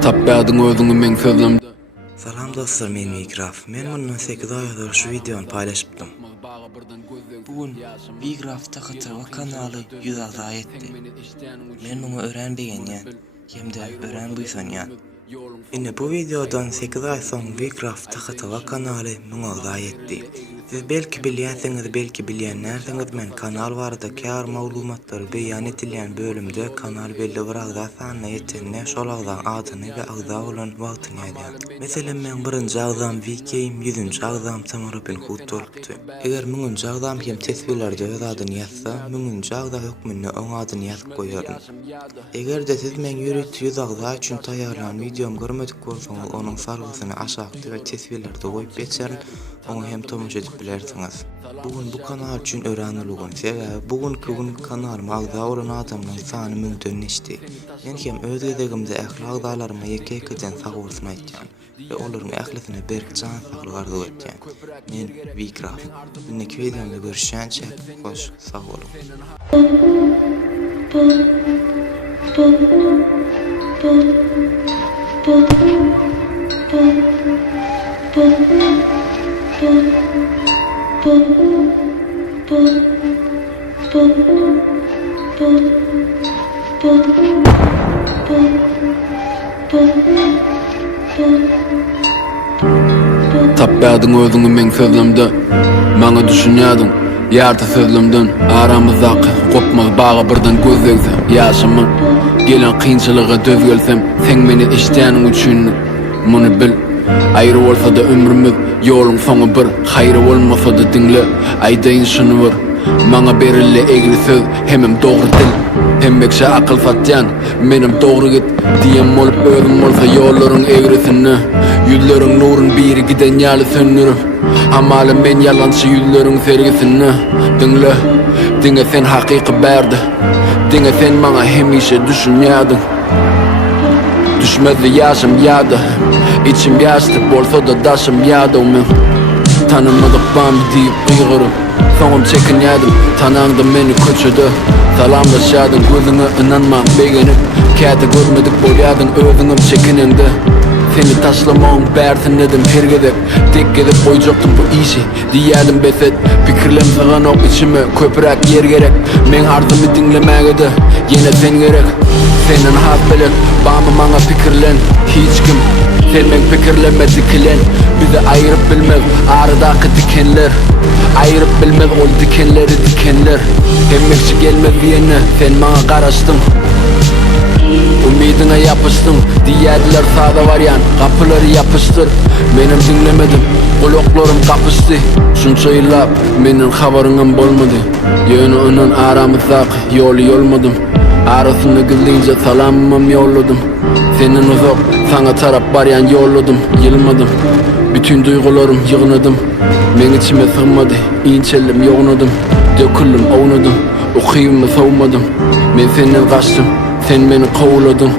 Tapýadyň özüňi men sözlemde. Salam dostlar, men Migraf. Men bundan 8 aýadyr şu videony paýlaşypdym. Bugun Migraf Taqatywa kanaly ýüzada etdi. Men muňu öğrenbegenýän, hemde öğren buýsanýan. Ine bu videodan 8 ay soň Migraf Taqatywa kanaly muňa etdi. Siz belki bilýänsiňiz, belki bilýänlersiňiz, men kanal barada kär maglumatlary beýan etilýän bölümde kanal belli bir agza sanyna ýetende şol agzaň adyny we agza bolan wagtyny aýdýan. Meselem men 1-nji agzam Wikiyim, 100-nji agzam Tamarapin Hut bolupdy. Eger 1-nji agzam hem tesbirlerde öz adyny ýazsa, 1-nji agza hökmünde oň adyny ýazyp goýaryn. Eger-de siz men ýürüt 100 agza üçin taýýarlan videom görmedik bolsaňyz, onuň sargysyny aşagdy we tesbirlerde goýup geçerin, onu hem tomuş edip bilersiňiz. Bugun bu kanal üçin öğrenilýän sebäbi bugünkü kanalyma agza bolan adamyň sany 1000-den geçdi. Men hem öz gezegimde ähli agzalarıma ýeke-ýekeden sag bolsun aýtýan we olaryň ählisine berk can saglyk arzu etýän. Men Migraf. Buňky videomda görüşýänçe hoş, sag bolun. Tapýadyň özüňi men sözlemde. Maňa düşünýärdiň, ýarty sözlemden aramyzdaky gopmaz baga birden gözlegsem, ýaşamyň gelen kynçylyga döz gelsem, sen meni işdäniň üçin muny bil. Aýry bolsa da ömrümiz ýoluň soňy bir, haýry bolmasa da dinle, aýdaýyn şunu bir. Maňa berilli egri söz, hemem dogry dil, hemmekçe akyl satýan, menim dogry git diýen bolup özüm bolsa ýollaryň egrisini, ýüzleriň nuruny biri giden ýaly söndürüp, hamaly men ýalançy ýüzleriň sergisini. Dinle, diňe sen hakyky berdi, diňe sen maňa hemişe düşünýärdiň. Düşmedi ýaşym ýady, içim ýaşlyk bolsa da daşym ýady men. Tanımadık bana diýip ýygyryp, soňum çekinýärdim, tanaňda meni köçüdi. Salamlaşýardyň, gözüňe inanmam begenip, käte görmedik bolýardyň özüňem çekinende. Seni taşlamaň bärsin dedim her gezek, tek gezip goýjakdym bu işi. Diýärdim beset, pikirlem sagan ok içime köpürak yer gerek. Men arzumy dinlemägedi, ýene sen gerek. Senin has bilen, bana maňa pikirlen, hiç kim sen men pikirlemedi kilen. Bizi aýryp bilmez aradaky dikenler, aýryp bilmez ol dikenleri dikenler. Hemmekçi gelmez ýene sen maňa garaşdyň, umidiňe ýapyşdyň. Diýärdiler sada barýan, gapylary ýapyşdyr. Menim dinlemedim, gulaklarym gapyşdy. Şunça ýyllap meniň habaryňam bolmady. Ýöne onuň aramyzdaky ýoly ýolmadım. Arasynda gizlince salamymam ýolladym. Senin uzak, sana tarap baryan ýolladym, ýylmadym. Bütün duygularım ýygnadım. Men içime sığmadı, inçelim ýognadım. Döküldüm, awnadım, okuyumy sowmadım. Men senden gaçdym, sen meni kowladyň.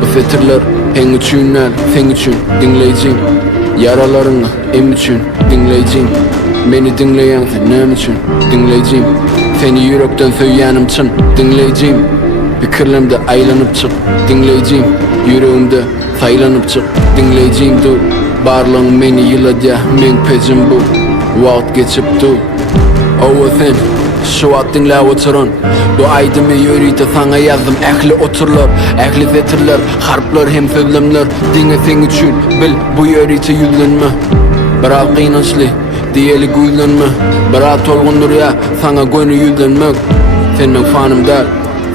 Bu setirler hen üçinler, sen üçün dinleýjin. Yaralaryňy em üçün dinleýjin. Meni dinleýän sen näme üçün dinleýjin. Seni ýürekden söýýänim çyn dinleýjin. Pikirlemde aýlanyp çyk dinleýjin. Yüreğimde saylanyp çyk dinleýjin. Barlyň meni ýyladýa, men pejim bu, wagt geçipdi. Owa sen şu wagt dinläp oturan, bu aýdymy ýörüýte saňa ýazdym ähli oturlar, ähli zetirler, harplar hem sözlemler. Diňe sen üçün bil bu ýörüýte ýüzlenme. Biraz gynançly diýeli güýlenme, biraz tolgundur ýa saňa göni ýüzlenmek. Sen men fanymda,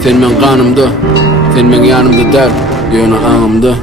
sen men ganymda, sen men ýanymda däl, ýöne aňymda.